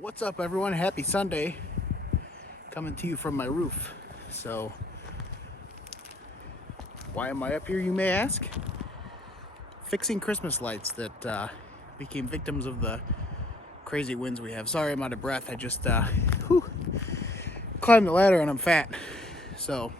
What's up, everyone? Happy Sunday. Coming to you from my roof. So why am I up here, you may ask? Fixing Christmas lights that became victims of the crazy winds we have. Sorry, I'm out of breath. I just climbed the ladder and I'm fat. So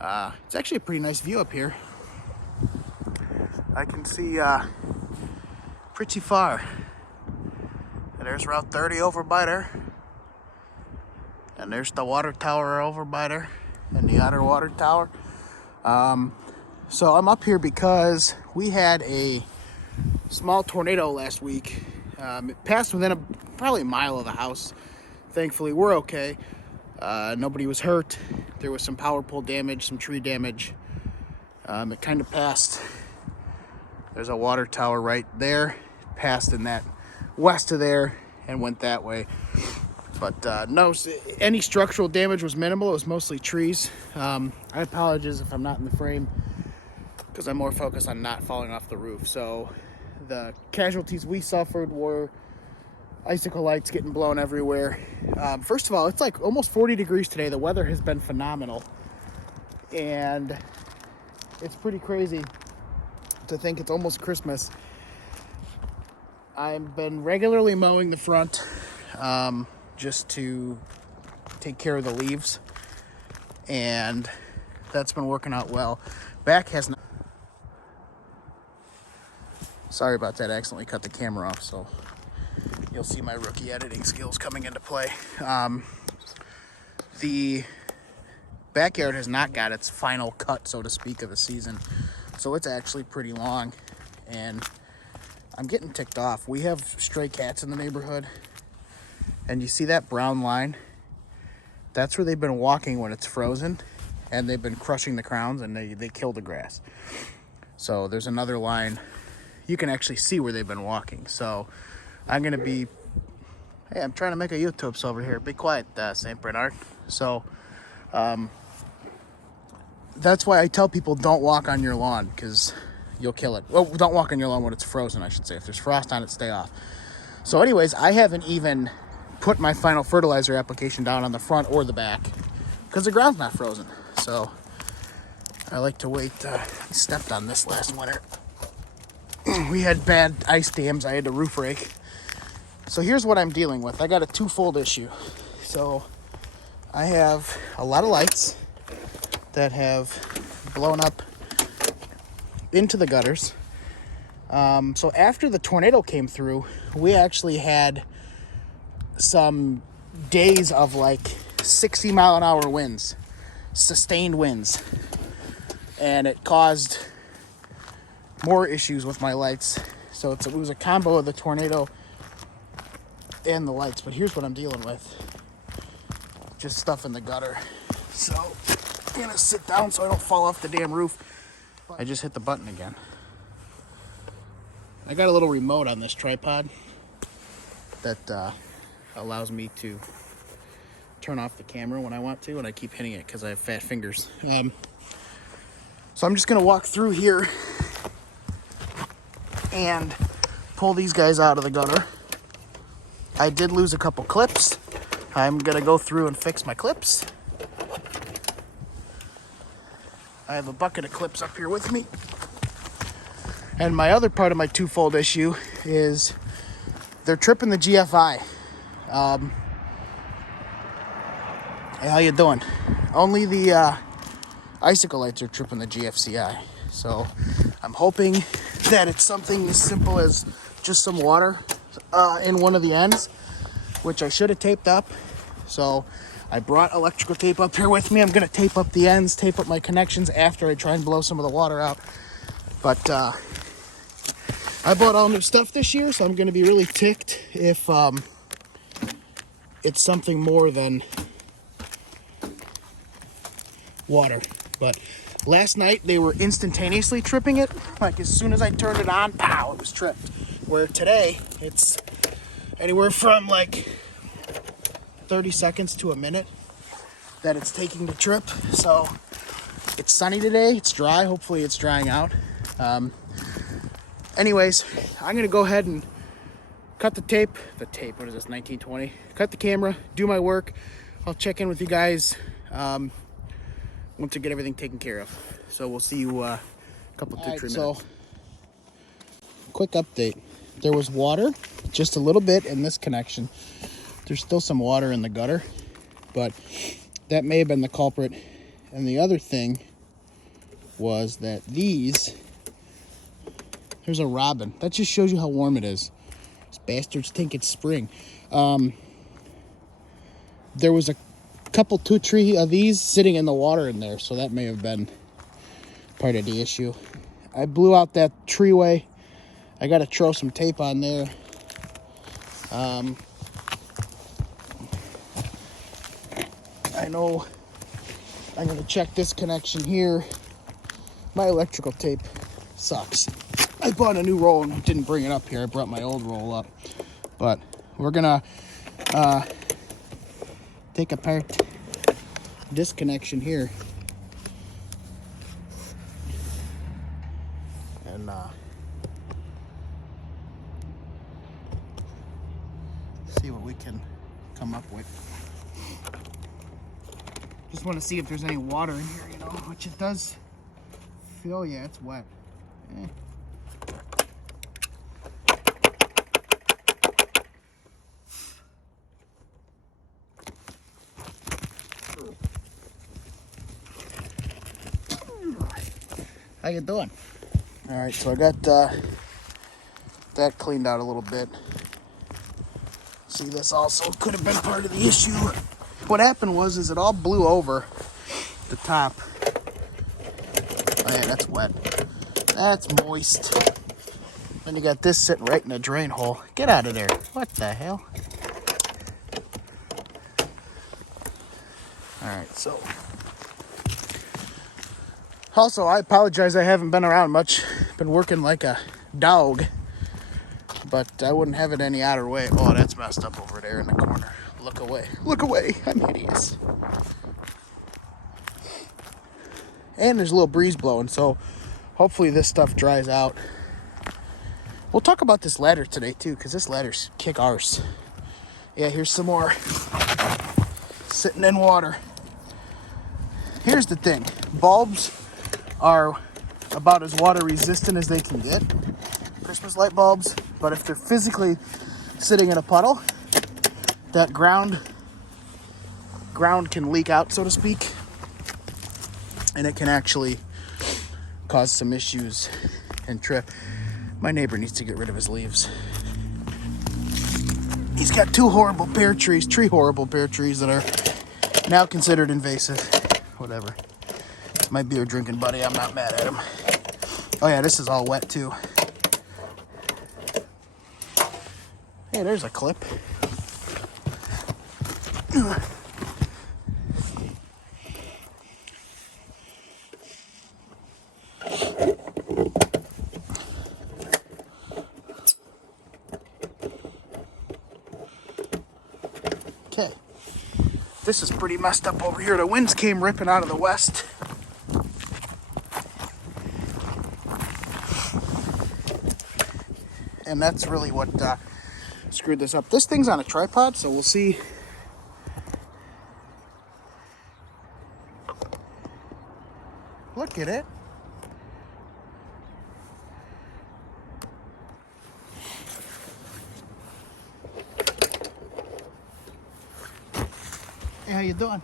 it's actually a pretty nice view up here. I can see pretty far. And there's Route 30 over by there. And there's the water tower over by there. And the other water tower. So I'm up here because we had a small tornado last week. It passed within probably a mile of the house. Thankfully, we're okay. Nobody was hurt. There was some power pole damage, some tree damage. It kind of passed. There's a water tower right there. It passed in that west of there and went that way. But no, any structural damage was minimal. It was mostly trees. I apologize if I'm not in the frame because I'm more focused on not falling off the roof. So the casualties we suffered were icicle lights getting blown everywhere. First of all, it's like almost 40 degrees today. The weather has been phenomenal. And it's pretty crazy to think it's almost Christmas. I've been regularly mowing the front just to take care of the leaves, and that's been working out well. Back has not. Sorry about that, I accidentally cut the camera off, so you'll see my rookie editing skills coming into play. The backyard has not got its final cut, so to speak, of the season, so it's actually pretty long, and I'm getting ticked off. We have stray cats in the neighborhood, and you see that brown line? That's where they've been walking when it's frozen, and they've been crushing the crowns, and they kill the grass. So there's another line. You can actually see where they've been walking. So I'm gonna be, hey, I'm trying to make a YouTube over here. Be quiet, St. Bernard. So that's why I tell people don't walk on your lawn, because you'll kill it. Well, don't walk on your lawn when it's frozen, I should say. If there's frost on it, stay off. So anyways, I haven't even put my final fertilizer application down on the front or the back because the ground's not frozen. So I like to wait. I stepped on this last winter. We had bad ice dams. I had to roof rake. So here's what I'm dealing with. I got a twofold issue. So I have a lot of lights that have blown up into the gutters. So after the tornado came through, we actually had some days of like 60-mile-an-hour winds, sustained winds, and it caused more issues with my lights. So it was a combo of the tornado and the lights. But here's what I'm dealing with: just stuff in the gutter. So I'm gonna sit down so I don't fall off the damn roof. I just hit the button again. I got a little remote on this tripod that allows me to turn off the camera when I want to, and I keep hitting it because I have fat fingers. So I'm just gonna walk through here and pull these guys out of the gutter. I did lose a couple clips. I'm gonna go through and fix my clips. I have a bucket of clips up here with me. And my other part of my twofold issue is they're tripping the GFI. Hey, how you doing? Only the icicle lights are tripping the GFCI. So I'm hoping that it's something as simple as just some water in one of the ends, which I should have taped up. So I brought electrical tape up here with me. I'm gonna tape up the ends, tape up my connections after I try and blow some of the water out. But I bought all new stuff this year, so I'm gonna be really ticked if it's something more than water. But last night they were instantaneously tripping it. Like as soon as I turned it on, pow, it was tripped. Where today it's anywhere from like 30 seconds to a minute that it's taking to trip. So it's sunny today, it's dry, hopefully it's drying out. Anyways, I'm gonna go ahead and cut the tape, what is this, 1920? Cut the camera, do my work. I'll check in with you guys once I get everything taken care of. So we'll see you a couple, 2-3 minutes. So, quick update. There was water, just a little bit in this connection. There's still some water in the gutter, but that may have been the culprit. And the other thing was that there's a robin. That just shows you how warm it is. These bastards think it's spring. There was a couple, 2-3 of these sitting in the water in there, so that may have been part of the issue. I blew out that treeway. I got to throw some tape on there. I know I'm going to check this connection here. My electrical tape sucks. I bought a new roll and didn't bring it up here. I brought my old roll up. But we're going to take apart this connection here. And see what we can come up with. Just want to see if there's any water in here, you know, which it does feel, yeah, it's wet. How you doing? All right, so I got that cleaned out a little bit. See, this also could have been part of the issue. What happened was it all blew over the top. Oh yeah, that's wet. That's moist. Then you got this sitting right in the drain hole. Get out of there. What the hell? All right, so. Also, I apologize. I haven't been around much. Been working like a dog. But I wouldn't have it any outer way. Oh, that's messed up over there in the corner. Look away. Look away. I'm hideous. And there's a little breeze blowing, so hopefully this stuff dries out. We'll talk about this ladder today, too, because this ladder's kick arse. Yeah, here's some more. Sitting in water. Here's the thing. Bulbs are about as water resistant as they can get. Christmas light bulbs. But if they're physically sitting in a puddle, that ground can leak out, so to speak, and it can actually cause some issues and trip. My neighbor needs to get rid of his leaves. He's got three horrible pear trees that are now considered invasive. Whatever. My beer drinking buddy, I'm not mad at him. Oh yeah, this is all wet too. Hey, there's a clip. Okay. This is pretty messed up over here. The winds came ripping out of the west. And that's really what screwed this up. This thing's on a tripod, so we'll see. Look at it. Hey, how you doing?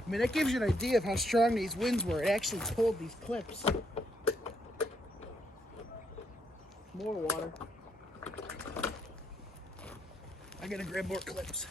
I mean, that gives you an idea of how strong these winds were. It actually pulled these clips. More water. I gotta grab more clips.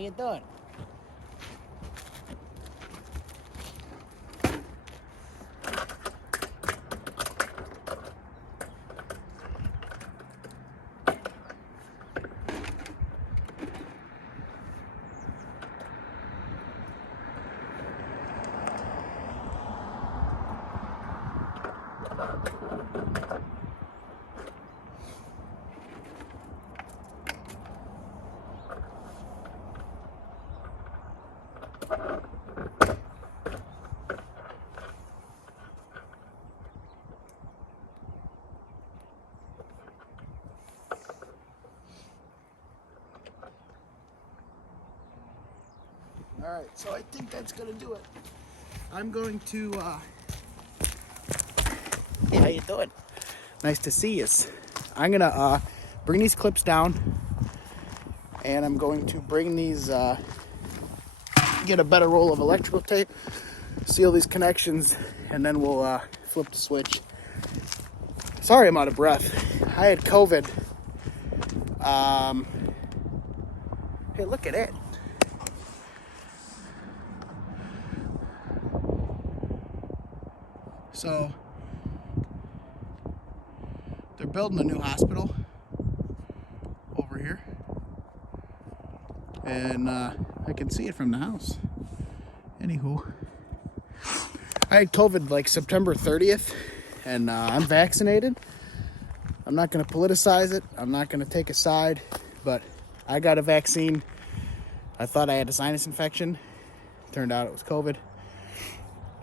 How you doing? All right, so I think that's gonna do it. I'm going to, hey, how you doing? Nice to see you. I'm gonna bring these clips down, and I'm going to bring these, get a better roll of electrical tape, seal these connections, and then we'll flip the switch. Sorry I'm out of breath. I had COVID. Hey, look at it. So they're building a new hospital over here, and I can see it from the house. Anywho, I had COVID like September 30th, and I'm vaccinated. I'm not going to politicize it. I'm not going to take a side, but I got a vaccine. I thought I had a sinus infection. Turned out it was COVID,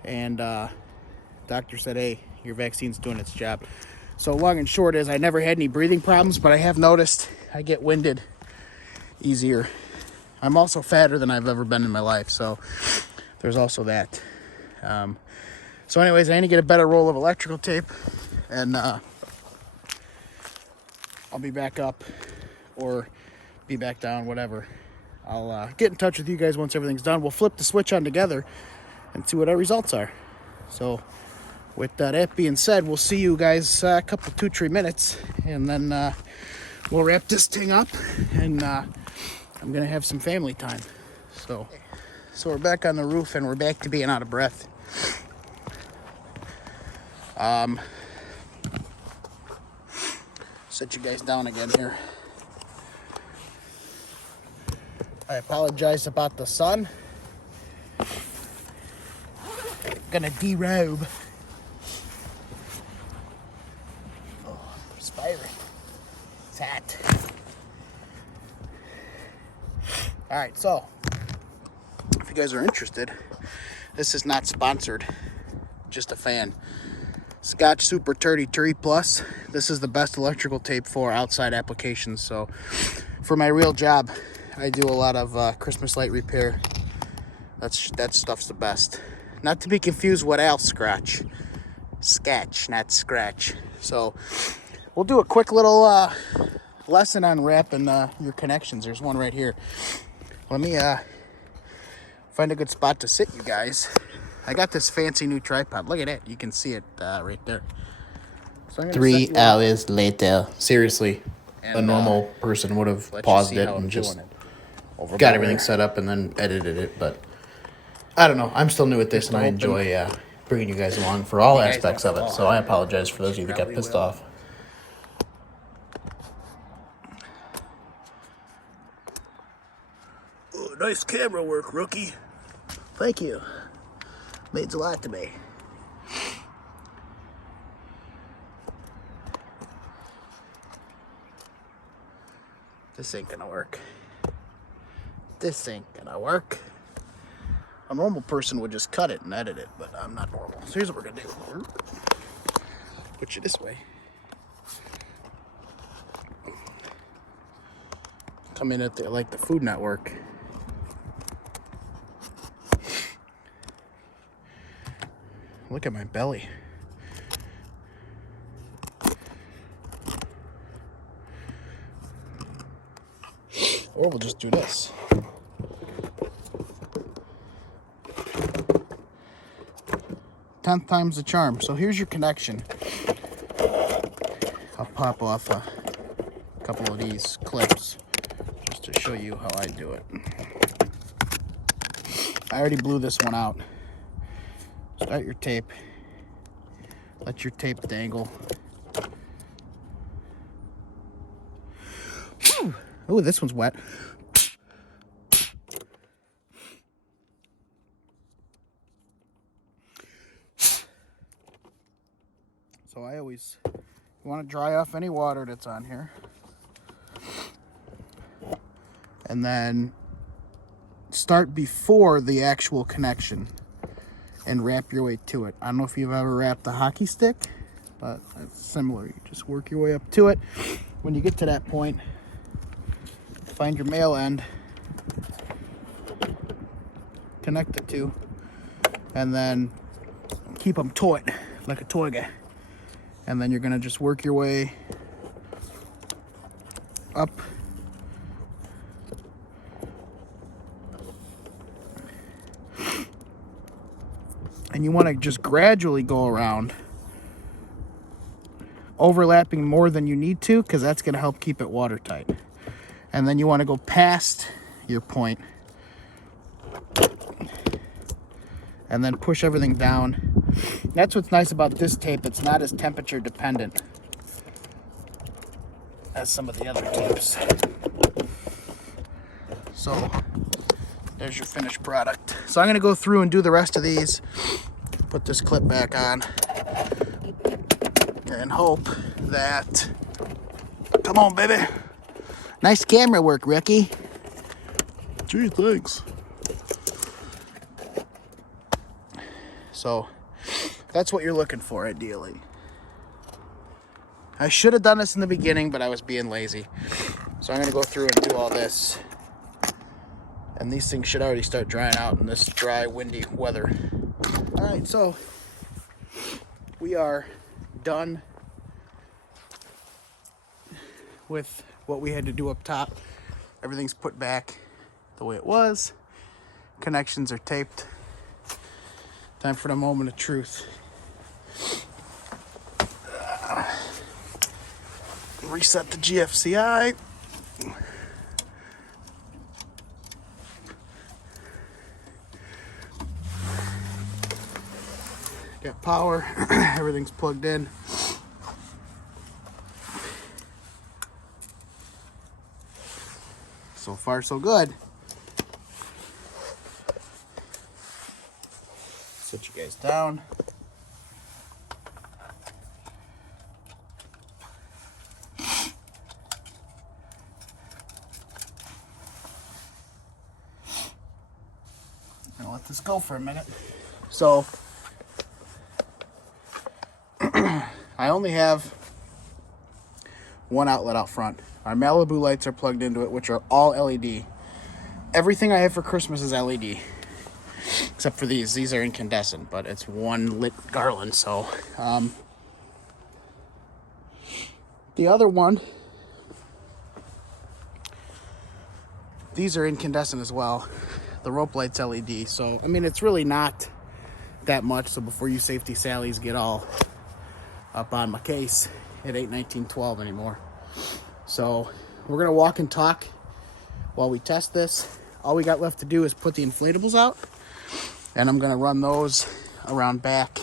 and doctor said, hey, your vaccine's doing its job. So long and short is I never had any breathing problems, but I have noticed I get winded easier. I'm also fatter than I've ever been in my life, so there's also that. So anyways, I need to get a better roll of electrical tape, and I'll be back up or be back down, whatever. I'll get in touch with you guys once everything's done. We'll flip the switch on together and see what our results are. So with that being said, we'll see you guys a couple 2-3 minutes, and then we'll wrap this thing up, and I'm gonna have some family time. So we're back on the roof, and we're back to being out of breath. Sit you guys down again here. I apologize about the sun. Gonna derobe. Oh, perspiring. It's hot. All right, so if you guys are interested, this is not sponsored, just a fan. Scotch Super 33 Plus. This is the best electrical tape for outside applications. So for my real job, I do a lot of Christmas light repair. That stuff's the best. Not to be confused with Al Scratch. Sketch, not scratch. So we'll do a quick little lesson on wrapping your connections. There's one right here. Let me find a good spot to sit, you guys. I got this fancy new tripod. Look at it. You can see it right there. So 3 hours later. Seriously, a normal person would have paused it and just got everything set up and then edited it. But I don't know. I'm still new at this, and I enjoy bringing you guys along for all aspects of it. So I apologize for those of you that got pissed off. Oh, nice camera work, rookie. Thank you. Means a lot to me. This ain't gonna work. This ain't gonna work. A normal person would just cut it and edit it, but I'm not normal. So here's what we're gonna do. Put you this way. Come in at the, like the Food Network. Look at my belly. Or we'll just do this. Tenth time's the charm. So here's your connection. I'll pop off a couple of these clips just to show you how I do it. I already blew this one out. Start your tape. Let your tape dangle. Oh, this one's wet. So I always want to dry off any water that's on here. And then start before the actual connection and wrap your way to it. I don't know if you've ever wrapped a hockey stick, but it's similar. You just work your way up to it. When you get to that point, find your male end, connect the two, and then keep them taut like a toy guy. And then you're gonna just work your way up. And you want to just gradually go around, overlapping more than you need to, because that's going to help keep it watertight. And then you want to go past your point and then push everything down. That's what's nice about this tape. It's not as temperature dependent as some of the other tapes. So there's your finished product. So I'm going to go through and do the rest of these. Put this clip back on and hope that, come on baby, nice camera work, Ricky. Gee, thanks. So that's what you're looking for ideally. I should have done this in the beginning, but I was being lazy. So I'm going to go through and do all this, and these things should already start drying out in this dry, windy weather. All right, so we are done with what we had to do up top. Everything's put back the way it was. Connections are taped. Time for the moment of truth. Reset the GFCI. Got power. Everything's plugged in. So far, so good. Sit you guys down. I'll let this go for a minute. So I only have one outlet out front. Our Malibu lights are plugged into it, which are all LED. Everything I have for Christmas is LED, except for these. These are incandescent, but it's one lit garland. So the other one, these are incandescent as well. The rope light's LED. So I mean, it's really not that much. So before you safety Sallies get all up on my case, it ain't 1912 anymore. So we're gonna walk and talk while we test this. All we got left to do is put the inflatables out, and I'm gonna run those around back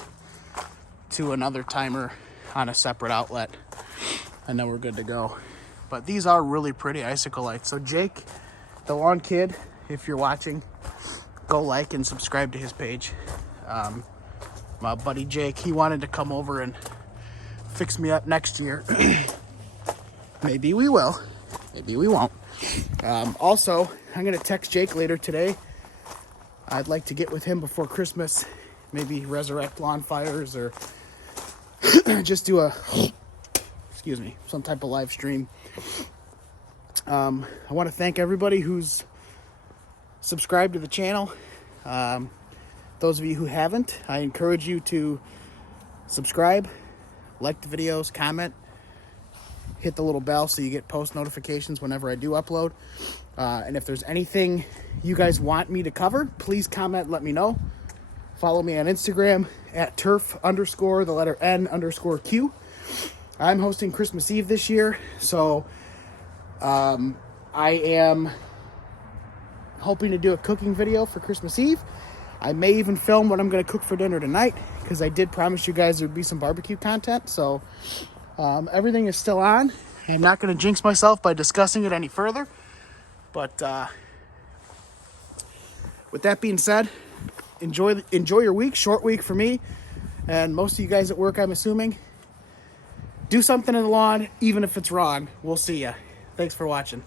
to another timer on a separate outlet, and then we're good to go. But these are really pretty icicle lights. So Jake, the lawn kid, if you're watching, go like and subscribe to his page. My buddy Jake, he wanted to come over and fix me up next year. Maybe we will, maybe we won't. Also, I'm gonna text Jake later today. I'd like to get with him before Christmas, maybe resurrect lawn fires, or just do a, excuse me, some type of live stream. I want to thank everybody who's subscribed to the channel. Those of you who haven't, I encourage you to subscribe, like the videos, comment, hit the little bell so you get post notifications whenever I do upload. And if there's anything you guys want me to cover, please comment, let me know. Follow me on Instagram at turf_N_Q. I'm hosting Christmas Eve this year, so I am hoping to do a cooking video for Christmas Eve. I may even film what I'm going to cook for dinner tonight, because I did promise you guys there would be some barbecue content. So everything is still on. I'm not going to jinx myself by discussing it any further. But with that being said, enjoy your week. Short week for me, and most of you guys at work, I'm assuming. Do something in the lawn, even if it's wrong. We'll see ya. Thanks for watching.